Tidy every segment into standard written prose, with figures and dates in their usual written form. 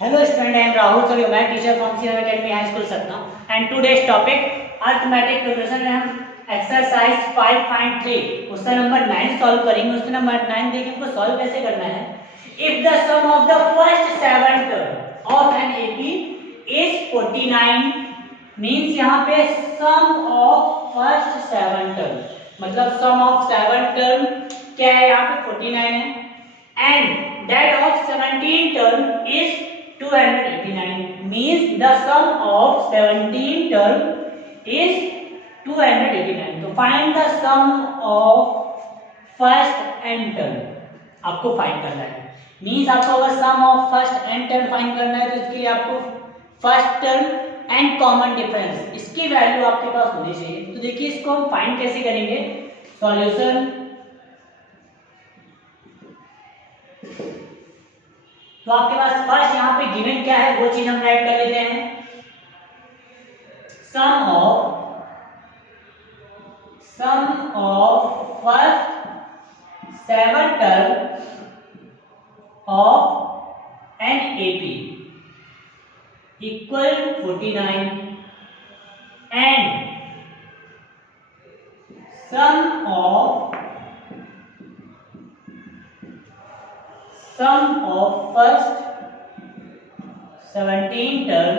Hello student, I am Rahul. So मैं teacher from CM academy high school Satna and today's topic arithmetic progression में हम exercise 5.3 question number 9 solve करेंगे। Question number 9 देखिए हमको solve कैसे करना है। If the sum of the first 7 term of an AP is 49 means यहाँ पे सम ऑफ फर्स्ट 7 टर्म मतलब सम ऑफ 7 टर्म क्या है, यहाँ पे 49 है and that of 17 term is 289 means the sum of 17 term is 289। तो find the sum of first n term आपको फाइंड करना है। मींस आपको अगर sum of first n term find करना है तो इसके लिए आपको first term and common difference इसकी वैल्यू आपके पास होनी चाहिए। तो देखिए इसको हम फाइंड कैसे करेंगे। सॉल्यूशन तो आपके पास फर्स्ट यहाँ पे गिवन क्या है वो चीज हम राइट कर लेते हैं। Sum of first 7 term of an AP equal 49 and sum of first 17 term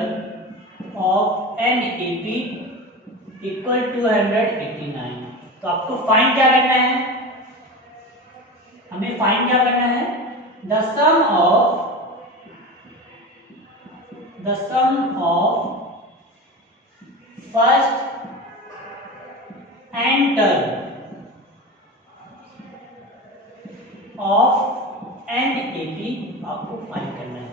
of an AP equal 289। तो आपको फाइंड क्या करना है, हमें फाइंड क्या करना है the sum of first n term of an AP आपको फाइंड करना है।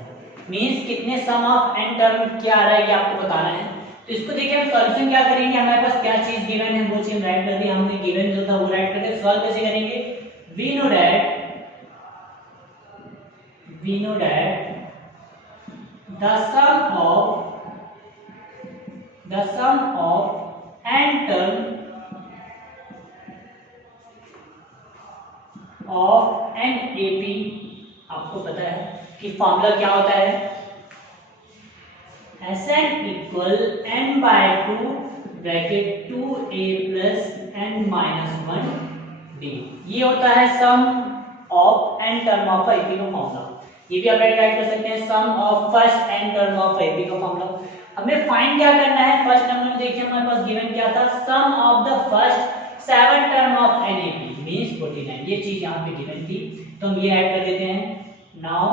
मींस कितने सम ऑफ एन टर्म क्या आ रहा है ये आपको बताना है। तो इसको देखिए हम सॉल्यूशन क्या करेंगे, हमारे पास क्या चीज गिवन है वो चीज राइट कर दी हमने। गिवन जो था वो राइट करके सॉल्व कैसे करेंगे। We know that the sum of N term of an AP आपको पता है कि फॉर्मूला क्या होता है Sn equal n by 2 bracket 2a plus n minus 1 d। ये होता है sum of n term of AP का फॉर्मूला। ये भी आप राइट कर सकते हैं sum of first n term of AP का फॉर्मूला। हमें फाइंड क्या करना है। फर्स्ट नंबर में देखिए हमारे पास गिवन क्या था, sum of the first 7 term of an AP means 49। ये चीज यहाँ पे गिवन थी तो हम ये ऐड कर देते हैं। Now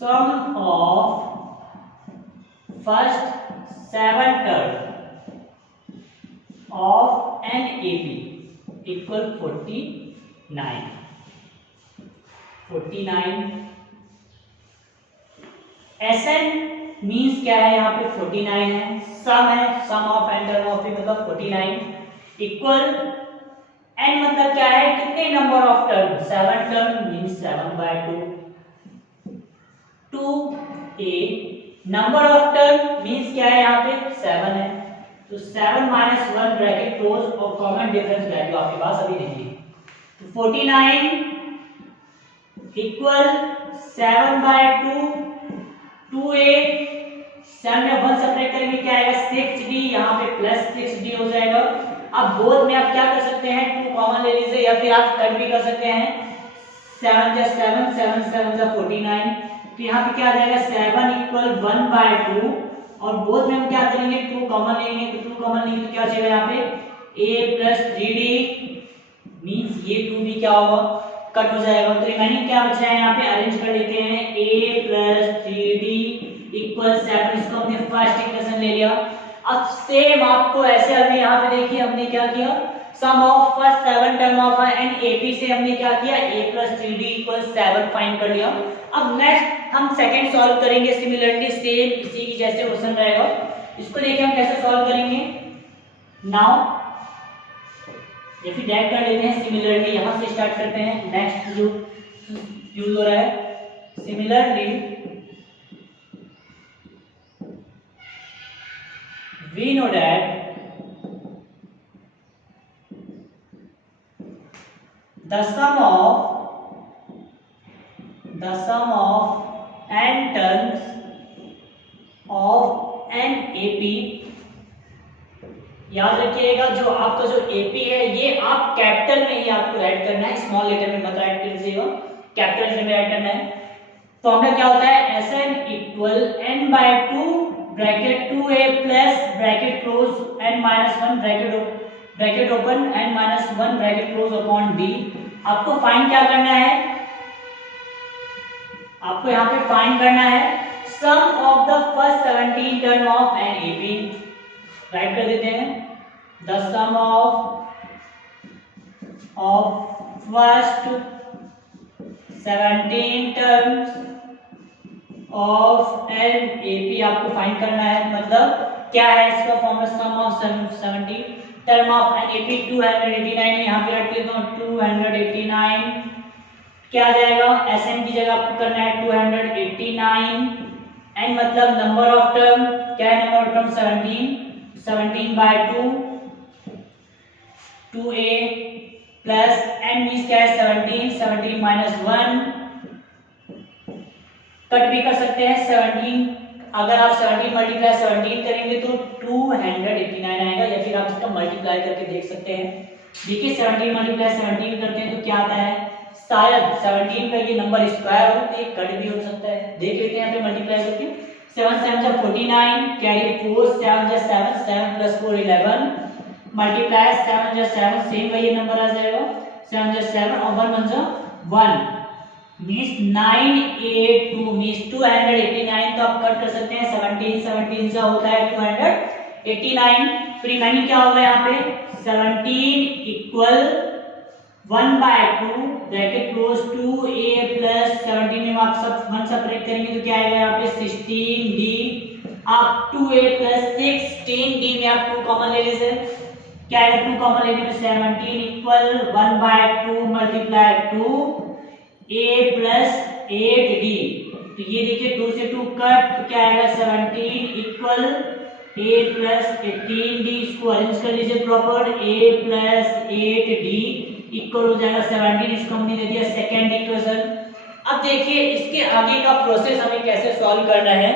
sum of first 7 term of an AP equal 49। Sn means क्या है, यहाँ पे 49 है, सम है, sum of N term of मतलब 49 इक्वल n मतलब क्या है, कितने number of term 7 term means 7 by 2a number of term means क्या है, यहाँ पे 7 है तो 7 माइनस 1 ब्रैकेट क्लोज और कॉमन डिफरेंस वैल्यू आपके पास अभी नहीं है। तो 49 इक्वल 7 बाय 2a 7 में 1 सब्ट्रैक्ट करेंगे क्या आएगा 6d, यहाँ पे प्लस 6d हो जाएगा। अब बोथ में आप क्या कर सकते हैं 2 कॉमन ले लीजिए या फिर आप कट भी कर सकते हैं। 7 जा 7 7 7 जा 49 तो यहाँ पे क्या आ जाएगा 7 इक्वल 1 बाय 2 और बोथ में हम क्या करेंगे 2 कॉमन लेंगे तो 2 कॉमन लेंगे तो क्या बचेगा यहाँ पे a प्लस 3d मींस ये 2 भी क्या होगा कट हो जाएगा। तो रिमेनिंग क्या बचा है यहाँ पे अरेंज कर लेते हैं a प्लस 3d इक्वल 7। इसको हमने फर्स्ट इक्वेशन ले लिया। अब सेम आपको ऐसे अभी यहाँ पे देखिए हमने क्या किया sum of first 7 term of an AP से हमने क्या किया a plus 3d equal 7 find कर लिया। अब नेक्स्ट हम सेकंड सॉल्व करेंगे सिमिलरली सेम इसी की जैसे क्वेश्चन रहेगा। इसको देखिए हम कैसे सॉल्व करेंगे। नाउ या फिर डायरेक्ट कर लेते हैं सिमिलरली, यहां से स्टार्ट करते हैं। नेक्स्ट जो यूज हो रहा है similarly we know that the sum of the sum of n terms of an AP. याद रखिएगा जो आपका जो एपी है ये आप कैपिटल में ही आपको राइट करना है, स्मॉल लेटर में मत राइट कर दीजिएगा, कैपिटल लेटर में राइट करना है। फॉर्मूला क्या होता है, Sn equal n by 2 bracket 2a plus bracket close n minus 1 bracket open n minus 1 bracket close upon d। आपको फाइंड क्या करना है, आपको यहाँ पे फाइंड करना है sum of the first 17 term of an AP. Write कर देते हैं the sum of first 17 terms of an AP आपको फाइंड करना है। मतलब क्या है इसका formula, sum of 17 term of an AP 289, यहाँ पे रख देता हूँ 289, क्या आ जाएगा, Sn की जगह आपको करना है 289, n मतलब नंबर ऑफ टर्म, क्या है number of term 17 by 2 2a plus n means क्या है 17 माइनस 1, कट भी कर सकते हैं 17, अगर आप 17 मल्टीप्लाई 17 करेंगे तो 289 आएगा, या फिर आप इसका मल्टीप्लाई करके देख सकते हैं। देखिए 17 मल्टीप्लाई 17 करते हैं तो क्या आता है, शायद 17 का ये नंबर स्क्वायर हो तो ये कट भी हो सकता है, देख लेते हैं यहाँ पे मल्टीप्लाई करके। 7 7 जा 49, कैरी 4 7 जा 7 7 प्लस 4 11, मल्टीप्लाई 7 जा 7 सेम वही नंबर आ जाएगा, 7 जा 7 और 1 1 जा 1 मींस 982 मींस 289, तो आप कट कर सकते हैं 17 से होता है 289, फिर रिमाइनिंग क्या होगा यहाँ पे 17 equal 1 by 2 bracket close 2a plus 17 में आप सब 1 सब्ट्रैक्ट करेंगे तो क्या आएगा यहाँ पे 16d, आप 2a प्लस 16d में आप 2 कॉमन ले लीजिए, क्या आएगा 2 कॉमन लेने में 17 equal 1 by 2 multiply 2a plus 8d, तो ये देखिए 2 से 2 कट, तो क्या आएगा 17 इक्वल 8 प्लस 18d, इसको अरेंज कर लीजिए proper, a plus 8d equal हो जाएगा 17, इसको हमने दे दिया सेकेंड इक्वेशन। अब देखिए इसके आगे का प्रोसेस हमें कैसे सॉल्व करना है।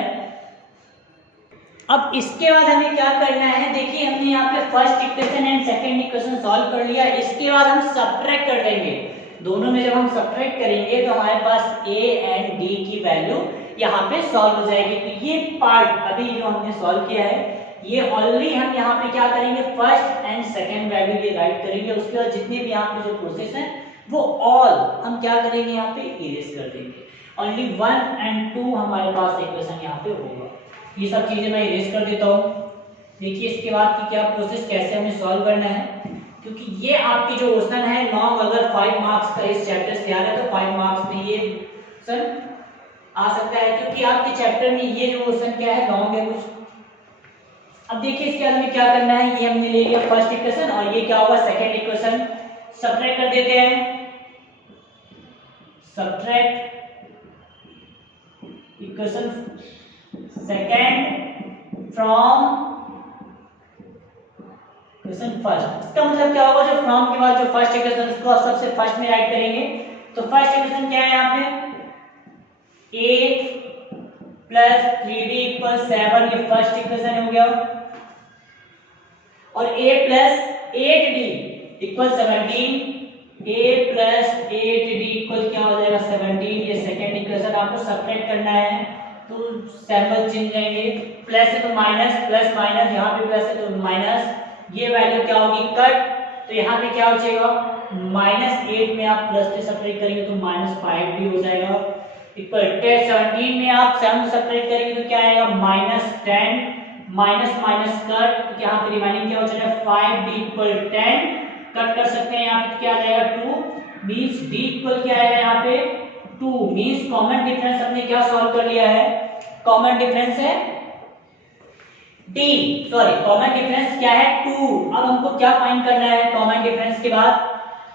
अब इसके बाद हमें क्या करना है, देखिए हमने यहाँ पे first equation and second equation solve कर लिया, इसके बाद हम सब्ट्रैक्ट कर देंगे, दोनों में जब हम सब्ट्रैक्ट करेंगे तो हमारे पास a एंड d की वैल्यू यहाँ पे सॉल्व हो जाएगी। तो ये पार्ट अभी जो हमने सॉल्व किया है ये ऑलरेडी हम यहाँ पे क्या करेंगे, फर्स्ट एंड सेकेंड वैल्यू ये राइट करेंगे, उसके बाद जितने भी यहाँ पे जो प्रोसेस है वो ऑल हम क्या करेंगे यहाँ पे इरेज कर देंगे, ओनली 1 एंड 2 हमारे पास इक्वेशन यहाँ पे होगा। ये सब चीजें मैं इरेज कर देता हूँ। देखिए इसके बाद की क्या प्रोसेस, कैसे हमें सॉल्व करना है, क्योंकि ये आपकी जो क्वेश्चन है लॉन्ग, अगर 5 मार्क्स का इस चैप्टर से आ रहा है तो 5 मार्क्स में ये क्वेश्चन आ सकता है, क्योंकि आपके चैप्टर में ये जो क्वेश्चन क्या है लॉन्ग है कुछ। अब देखिए इसके बाद में क्या करना है, ये हमने ले लिया फर्स्ट इक्वेशन और ये क्या होगा सेकंड इक्वेशन, सब्ट्रैक्ट कर देते हैं, subtract equation second from equation first. इसका मतलब क्या होगा, जो फ्रॉम के बाद जो फर्स्ट इक्वेशन उसको आप सबसे फर्स्ट में राइट करेंगे, तो फर्स्ट इक्वेशन क्या है यहाँ पे 8 प्लस 3d इक्वल 7, ये फर्स्ट इक्वेशन हो गया, और a plus 8d equal 17, a plus 8d equal क्या हो जाएगा 17, ये सेकंड इक्वेशन आपको सब्ट्रैक्ट करना है, तो सिंबल चेंज जाएंगे, प्लस है तो माइनस, प्लस माइनस, यहाँ पे प्लस है तो माइनस, ये वैल्यू क्या होगी कट, तो यहाँ पे क्या हो जाएगा -8 में आप प्लस से सब्ट्रैक्ट करेंगे तो -5 भी हो जाएगा, इक्वल 17 में आप 7 सब्ट्रैक्ट करेंगे तो क्या आएगा -10, माइनस माइनस कट, तो यहाँ पे रिमाइनिंग क्या हो जाएगा 5d इक्वल 10, कट कर सकते हैं यहाँ पे क्या आ जाएगा 2 मींस d इक्वल क्या आएगा यहाँ पे 2 मींस कॉमन डिफरेंस हमने क्या सॉल्व कर लिया है, कॉमन डिफरेंस है d, सॉरी कॉमन डिफरेंस क्या है 2। अब हमको क्या फाइंड करना है, कॉमन डिफरेंस के बाद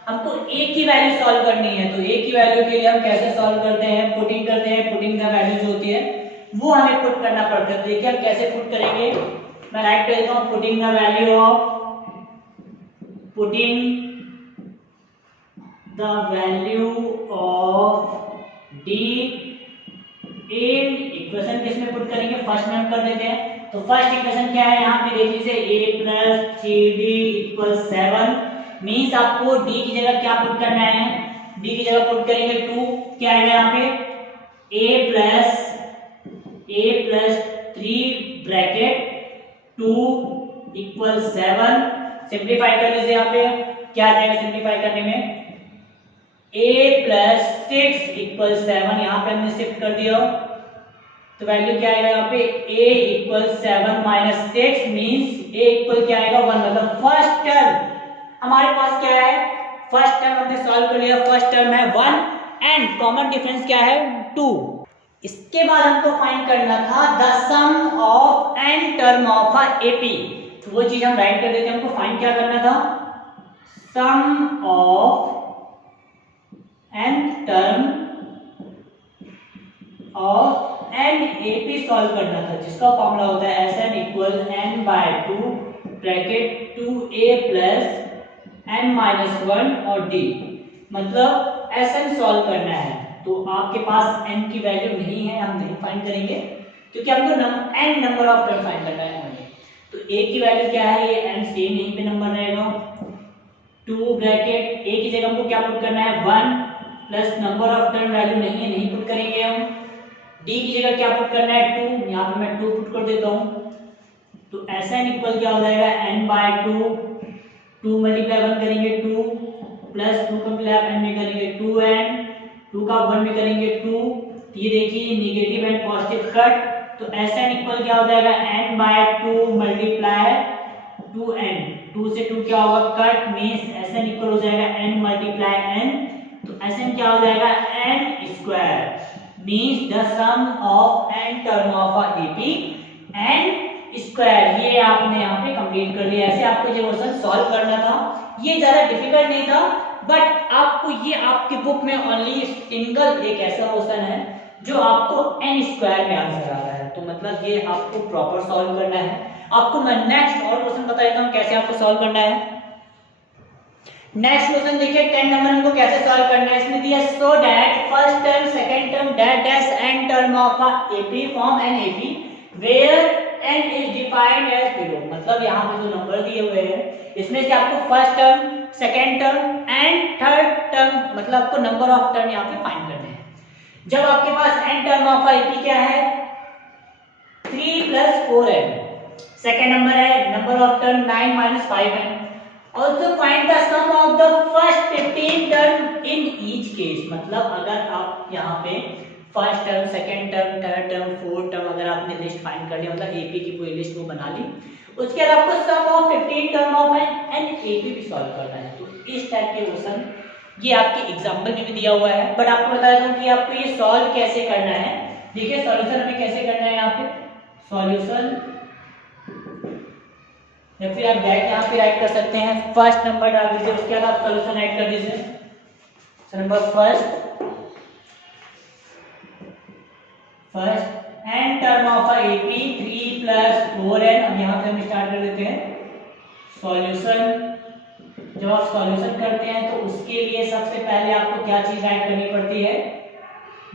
हमको a की वैल्यू सॉल्व करनी है, तो a की वैल्यू के लिए हम कैसे सॉल्व करते हैं, पुटिंग करते हैं, पुटिंग का वैल्यू जो होती है वो हमें पुट करना पड़ता है। तो देखिए हम कैसे पुट करेंगे, मैं राइट कर देता हूं putting the value of, putting the value of d equation किस में पुट करेंगे, फर्स्ट में हम कर देते हैं। तो फर्स्ट इक्वेशन क्या है यहाँ पे देख लीजिए, a + 3d = 7 मींस आपको d की जगह क्या पुट करना है, d की जगह पुट करेंगे 2, क्या आएगा यहाँ पे a + 3 ब्रैकेट 2 = 7। सिंप्लीफाई कर लीजिए यहाँ पे, क्या आ जाएगा सिंप्लीफाई करने में, a + 6 = 7, यहाँ पे हमने शिफ्ट कर दिया तो वैल्यू क्या आएगा यहाँ पे a = 7 - 6 मींस a इक्वल क्या आएगा 1, मतलब फर्स्ट टर्म हमारे पास क्या है, फर्स्ट टर्म हमने सॉल्व कर लिया, फर्स्ट टर्म है 1 एंड कॉमन डिफरेंस क्या है 2। इसके बाद हमको फाइंड करना था the sum of n term of a AP, तो वो चीज हम राइट कर देते हैं। हमको फाइंड क्या करना था, sum of n term of n AP solve करना था, जिसका फॉर्मूला होता है Sn = n/2 bracket 2a + n-1 और d, मतलब Sn सॉल्व करना है। तो आपके पास n की वैल्यू नहीं है, हम नहीं फाइंड करेंगे क्योंकि हमको n number of term find करना है हमें। तो a की वैल्यू क्या है, ये n सेम यहीं पे नंबर रहेगा, 2 ब्रैकेट a की जगह हमको क्या पुट करना है 1 plus number of term value नहीं है, नहीं पुट करेंगे हम। d की जगह क्या पुट करना है 2, यहाँ पे मैं 2 पुट कर देता हूँ। तो Sn इक्वल क्या हो जाएगा n/2, 2 मल्टीप्लाई 1 करेंगे 2 प्लस 2 का मल्टीप्लाई n में करेंगे 2n, 2 का 1 में करेंगे 2, ये देखिए नेगेटिव एंड पॉजिटिव कट, तो Sn इक्वल क्या हो जाएगा n/2 मल्टीप्लाई 2n, 2 से 2 क्या होगा कट मींस Sn इक्वल हो जाएगा n मल्टीप्लाई n, तो Sn क्या हो जाएगा n² means the sum of n term of a AP n²। ये आपने यहाँ पे कंप्लीट कर लिया। ऐसे आपको ये क्वेश्चन सॉल्व करना था, ये ज्यादा डिफिकल्ट नहीं था, बट आपको ये आपके बुक में ओनली सिंगल एक ऐसा क्वेश्चन है जो आपको n² में आंसर आ रहा है, तो मतलब ये आपको प्रॉपर सॉल्व करना है। आपको मैं नेक्स्ट और क्वेश्चन बता देता हूँ कैसे आपको सॉल्व करना है। नेक्स्ट क्वेश्चन देखिए 10 नंबर हमको कैसे सॉल्व करना है, इसमें दिया so that first term second term that dash n term of a AP form an AP where n is defined as below, मतलब यहाँ पे जो नंबर दिए हुए हैं इसमें से आपको first term second term and third term मतलब आपको नंबर ऑफ टर्म यहाँ पे फाइंड करने हैं। जब आपके पास n term of a AP क्या है 3 + 4n, सेकंड नंबर है number of term 9 - 5n। Also find the sum of the first 15 term in each case, मतलब अगर आप यहाँ पे first term second term third term fourth term अगर आपने लिस्ट फाइंड कर लिया, मतलब AP की पूरी लिस्ट वो बना ली, उसके बाद आपको sum of 15 term of an AP भी सॉल्व करना है। तो इस टाइप के क्वेश्चन ये आपके एग्जाम्पल में भी दिया हुआ है, बट आपको बता देता हूँ कि आपको ये सॉल्व कैसे करना है। देखिए सॉल्यूशन हमें कैसे करना है, यहाँ पे सॉल्यूशन या फिर आप डायरेक्ट यहाँ पे राइट कर सकते हैं, फर्स्ट नंबर डाल दीजिए, उसके बाद आप सॉल्यूशन राइट कर दीजिए। Number first n term of AP 3 + 4n, अब यहाँ पे हम स्टार्ट कर देते हैं सॉल्यूशन। जब आप सॉल्यूशन करते हैं तो उसके लिए सबसे पहले आपको क्या चीज राइट करनी पड़ती है,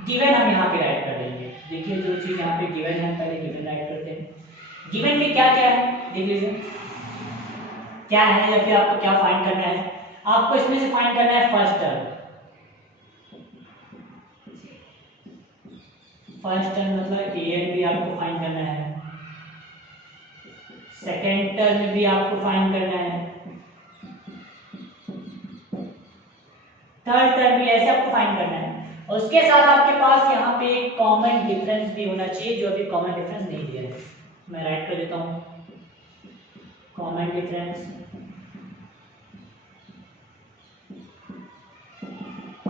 गिवन हम यहाँ पे राइट कर देंगे। देखिए जो चीज यहाँ पे गिवन है पहले गिवन राइट करते हैं। गिवन में क्या क्या है देख लीजिए, क्या है या फिर आपको क्या फाइंड करना है। आपको इसमें से फाइंड करना है फर्स्ट टर्म, फर्स्ट टर्म मतलब an भी आपको फाइंड करना है, सेकेंड टर्म भी आपको फाइंड करना है, थर्ड टर्म भी ऐसे आपको फाइंड करना है। और उसके साथ आपके पास यहाँ पे एक कॉमन डिफरेंस भी होना चाहिए, जो अभी कॉमन डिफरेंस नहीं दिया है। मैं राइट कर देता हूँ कॉमन डिफरेंस,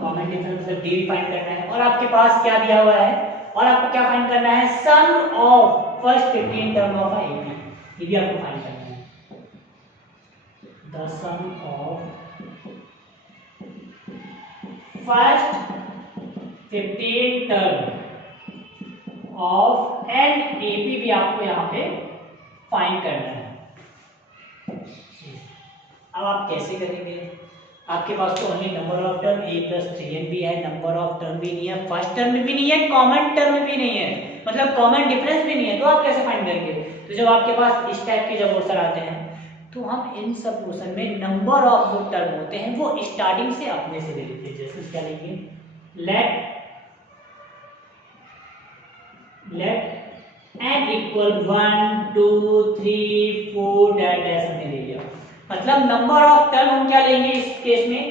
कॉमन डिफरेंस मतलब d फाइंड करना है। और आपके पास क्या दिया हुआ है, और आपको क्या फाइंड करना है, sum of first 15 term of AP, ये भी आपको फाइंड करना है। The sum of first 15 term of an AP भी आपको यहाँ पे फाइंड करना है। अब आप कैसे करेंगे, आपके पास तो only number of term a plus 3n भी है, नंबर ऑफ टर्म भी नहीं है, फर्स्ट टर्म भी नहीं है, कॉमन टर्म भी नहीं है, मतलब कॉमन डिफरेंस भी नहीं है, तो आप कैसे फाइंड करेंगे? तो जब आपके पास इस टाइप के जब क्वेश्चन आते हैं तो हम इन सब क्वेश्चन में नंबर ऑफ जो टर्म होते हैं वो स्टार्टिंग से अपने से ले लेते हैं। जैसे क्या लेंगे, लेट n इक्वल 1 2 3 4 डैट ऐसे हमने ले लिया, मतलब नंबर ऑफ टर्म हम क्या लेंगे इस केस में,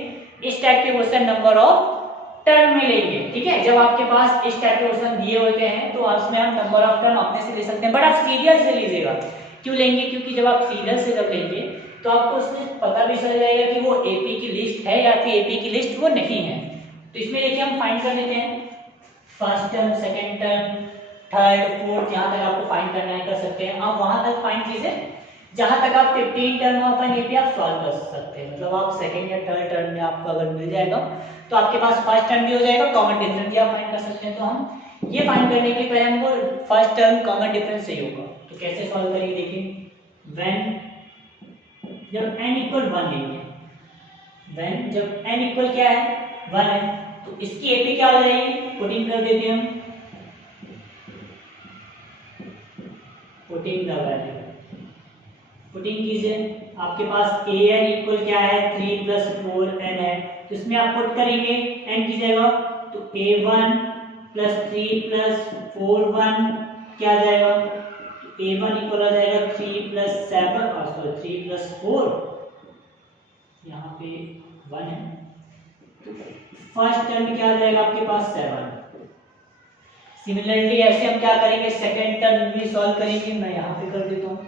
इस टाइप के क्वेश्चन नंबर ऑफ टर्म में लेंगे। ठीक है, जब आपके पास इस टाइप के क्वेश्चन दिए होते हैं तो उसमें हम नंबर ऑफ टर्म अपने से ले सकते हैं, बट आप सीरियल से लीजिएगा। क्यों लेंगे? क्योंकि जब आप सीरियल से जब लेंगे तो आपको उसमें पता भी चल जाएगा कि वो एपी की लिस्ट है या फिर एपी की लिस्ट वो नहीं है। तो इसमें देखिए हम फाइंड कर लेते हैं first term, second term, third, fourth, जहां तक आपको फाइंड करना है कर सकते हैं आप, वहां तक फाइंड कीजिए जहां तक आप 15 टर्म ऑफ एन एपी आप सॉल्व कर सकते हैं। मतलब आप सेकंड या थर्ड टर्म में आपको अगर मिल जाएगा तो आपके पास फर्स्ट टर्म भी हो जाएगा, कॉमन डिफरेंस भी आप फाइंड कर सकते हैं। तो हम ये फाइंड करने के लिए पहले हमको फर्स्ट टर्म कॉमन डिफरेंस चाहिए होगा। तो कैसे सॉल्व करेंगे, देखिए व्हेन जब n इक्वल 1 लेंगे, व्हेन जब n इक्वल क्या है 1 है, तो इसकी एपी क्या हो जाएगी, पुटिंग कर देते हैं हम, पुटिंग द वैल्यू, पुटिंग कीजिए। आपके पास an इक्वल क्या है 3 प्लस 4n है, तो इसमें आप पुट करेंगे n की जगह, तो a1 प्लस 3 प्लस 4 1 क्या आ जाएगा, तो a1 इक्वल हो जाएगा 3 प्लस 7 और सॉरी 3 प्लस 4, यहाँ पे 1 है, तो फर्स्ट टर्म में क्या आ जाएगा आपके पास 7। सिमिलरली ऐसे हम क्या करेंगे, सेकेंड टर्म भी सॉल्व करेंगे। मैं यहाँ पे कर देता हूँ,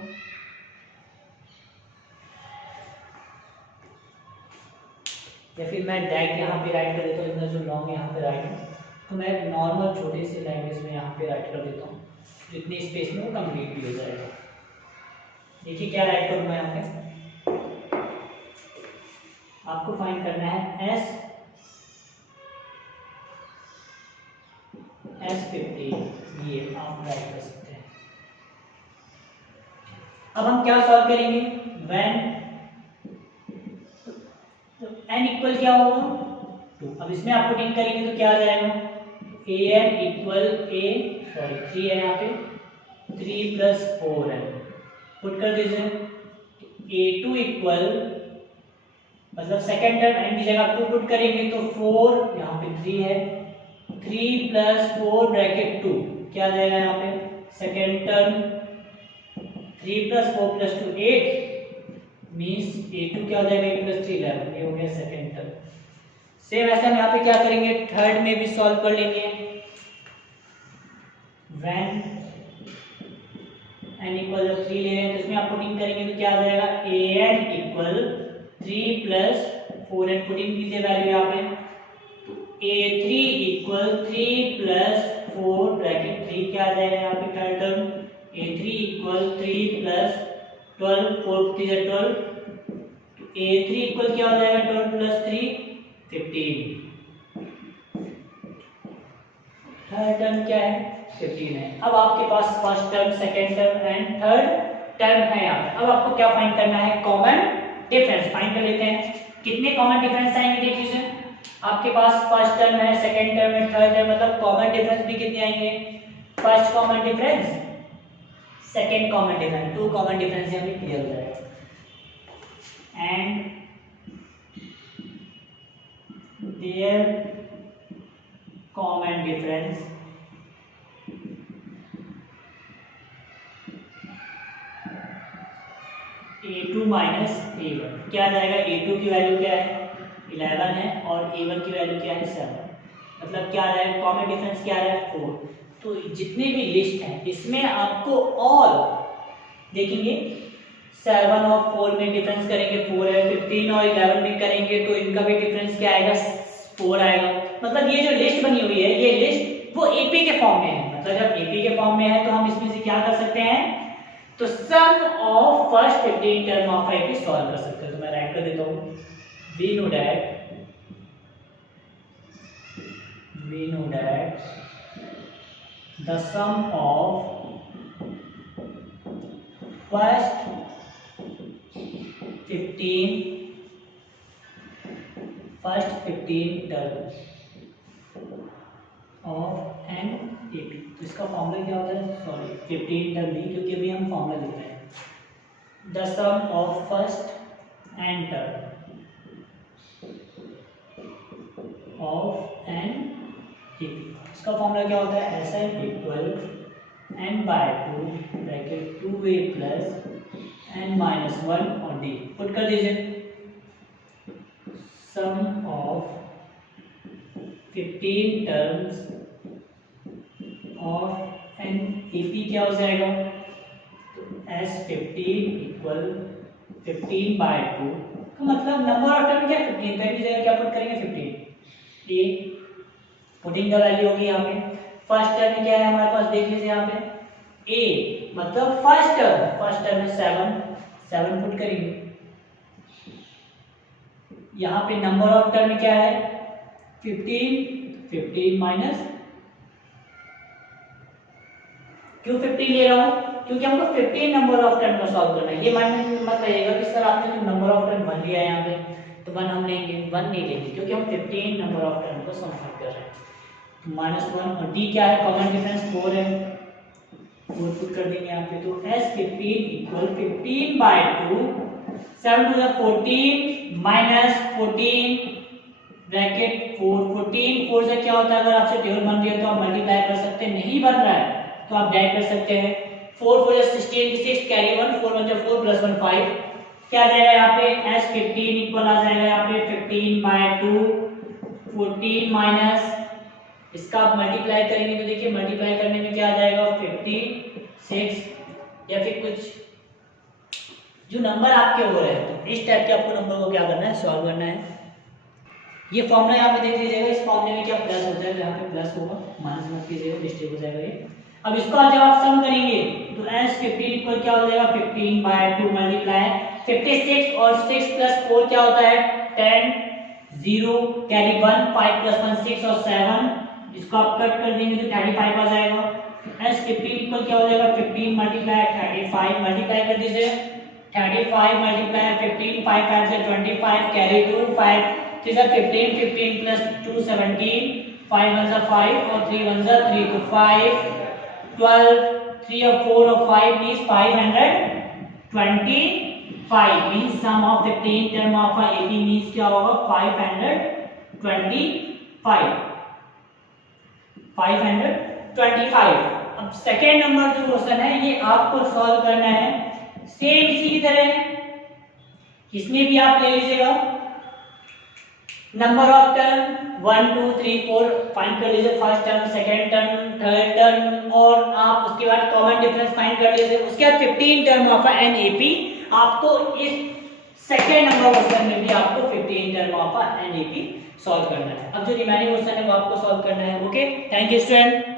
या फिर मैं डायरेक्ट यहाँ पे राइट कर देता हूँ, इतना जो लॉन्ग यहाँ पे राइट है तो मैं नॉर्मल छोटे से लैंग्वेज में यहाँ पे राइट कर देता हूँ, जितनी स्पेस में वो कंप्लीट भी हो जाएगा। देखिए क्या राइट करूँगा यहाँ पे, आपको फाइंड करना है S15, ये आप राइट कर सकते हैं। अब हम क्या सॉल्व करेंगे, व्हेन n इक्वल क्या होगा 2, अब इसमें आप पुटिंग करेंगे तो क्या आ जाएगा, an इक्वल a सॉरी 3 है यहाँ पे 3 प्लस 4 है, पुट कर दीजिए, a2 इक्वल मतलब सेकेंड टर्म n की जगह 2 पुट करेंगे तो 4 यहाँ पे 3 है, 3 प्लस 4 ब्रैकेट 2 क्या आ जाएगा यहाँ पे, second term 3 plus 4 plus 2 8 means a2 क्या हो जाएगा 8 प्लस 3 11, ये हो गया सेकेंड टर्म। सेम ऐसा हम यहाँ पे क्या करेंगे, थर्ड में भी सॉल्व कर लेंगे, व्हेन n इक्वल जब 3 ले रहे हैं तो इसमें आप पुटिंग करेंगे तो क्या आ जाएगा, an equal 3 plus 4n, putting कीजिए वैल्यू यहाँ पे, तो a3 इक्वल 3 प्लस 4 ब्रैकेट 3 क्या आ जाएगा यहाँ पे third term, a3 equal 3 plus 12 4 3 12, तो a3 इक्वल क्या हो जाएगा 12 प्लस 3 15, थर्ड टर्म क्या है 15 है। अब आपके पास first term, second term and third term है यहाँ पे। अब आपको क्या फाइंड करना है, कॉमन डिफरेंस फाइंड कर लेते हैं। कितने कॉमन डिफरेंस आएंगे देख लीजिए, आपके पास फर्स्ट टर्म है, सेकेंड टर्म है, थर्ड टर्म, मतलब कॉमन डिफरेंस भी कितने आएंगे, first common difference, second common difference, 2 common difference यहाँ पे क्लियर हो जाएगा। And their common difference a2 minus a1 क्या आ जाएगा, a2 की वैल्यू क्या है 11 है और a1 की वैल्यू क्या है 7, मतलब क्या आ रहा है, कॉमन डिफरेंस क्या आ रहा है 4। तो जितने भी लिस्ट हैं इसमें आपको ऑल देखेंगे 7 और 4 में डिफरेंस करेंगे 4 है, 15 और 11 में करेंगे तो इनका भी डिफरेंस क्या आएगा 4 आएगा। मतलब ये जो लिस्ट बनी हुई है ये लिस्ट वो एपी के फॉर्म में है, मतलब जब एपी के फॉर्म में है तो हम इसमें से क्या कर सकते हैं, तो sum of first 15 term of AP solve कर सकते हैं। तो मैं राइट कर देता हूं, we know that the sum of first 15 first 15 term of an AP. तो इसका फॉर्मूला क्या होता है, सॉरी 15 टर्म नहीं, क्योंकि अभी हम फॉर्मूला लिख रहे हैं। The sum of first n term of an AP. इसका फॉर्मूला क्या होता है, S n equal n by 2 bracket 2a plus n minus 1 और डी। पुट कर दीजिए, sum of 15 terms of an AP क्या हो जाएगा, तो एस 15 इक्वल 15 बाय 2 का मतलब नंबर ऑफ टर्म क्या 15, पहली जगह क्या पुट करेंगे 15, ए पुटिंग द वैल्यू होगी यहाँ पे। फर्स्ट टर्म में क्या है हमारे पास, देख लीजिए यहाँ पे ए मतलब फर्स्ट टर्म में 7 पुट करेंगे। यहाँ पे नंबर ऑफ टर्म क्या है 15 माइनस, क्यों 15 ले रहा हूँ, क्योंकि हमको 15 नंबर ऑफ टर्म को सॉल्व करना है। ये माइंड में मत रहिएगा कि सर आपने जो नंबर ऑफ टर्म 1 लिया है यहाँ पे, तो 1 हम लेंगे, 1 नहीं लेंगे, क्योंकि हम 15 नंबर ऑफ टर्म को सॉल्व कर रहे हैं। -1 और डी क्या है, कॉमन डिफरेंस 4 है, 4 पुट कर देंगे यहाँ पे। तो s 15 इक्वल 15 by 2, 7 to the 14 minus 14 bracket 4, 4 से क्या होता है, अगर आपसे टेबल बन रही है तो आप मल्टीप्लाई कर सकते हैं, नहीं बन रहा है तो आप डायरेक्ट कर सकते हैं। 4 4 16 6 कैरी 1, 4 1 4 प्लस 1 5, क्या आ जाएगा यहाँ पे s 15 इक्वल आ जाएगा यहाँ पे 15 बाय 2, 14 माइनस इसका आप मल्टीप्लाई करेंगे तो देखिए मल्टीप्लाई करने में क्या आ जाएगा 56, या फिर कुछ जो नंबर आपके हो रहे हैं, तो इस टाइप के आपको नंबर को क्या करना है, सॉल्व करना है। ये फॉर्मूला यहाँ पे देख लीजिएगा, इस फॉर्मूले में क्या प्लस होता है, यहाँ पे प्लस होगा, माइनस मत कीजिएगा, मिस्टेक हो जाएगा ये। अब इसको जब आप सम करेंगे तो s 15 इक्वल क्या हो जाएगा 15 बाय 2 मल्टीप्लाई 56 और 6 प्लस 4 क्या होता है 10, 0 कैरी 1, 5 प्लस 1 6 और 7, इसको आप कट कर देंगे तो 35 आ जाएगा। s 15 इक्वल क्या हो जाएगा 15 मल्टीप्लाई 35, मल्टीप्लाई कर दीजिए 35 मल्टीप्लाई 15, 5 5 से 25 कैरी 2, 5 3 से 15, 15 प्लस 2 17, 5 1 से 5 और 3 1 से 3, तो 5 12, 3 और 4 और 5 means 525 means sum of 15 term of AP means क्या होगा 525। अब सेकेंड नंबर जो क्वेश्चन है ये आपको सॉल्व करना है सेम इसी की तरह, इसमें भी आप ले लीजिएगा नंबर ऑफ टर्म 1 2 3 4 फाइंड कर लीजिए, first term, second term, third term, और आप उसके बाद कॉमन डिफरेंस फाइंड कर लीजिए। उसके बाद 15 टर्म ऑफ एन एपी, आपको इस सेकेंड नंबर क्वेश्चन में भी आपको 15 term of an AP solve करना है। अब जो रिमेनिंग क्वेश्चन है वो आपको सॉल्व करना है। Okay, thank you student.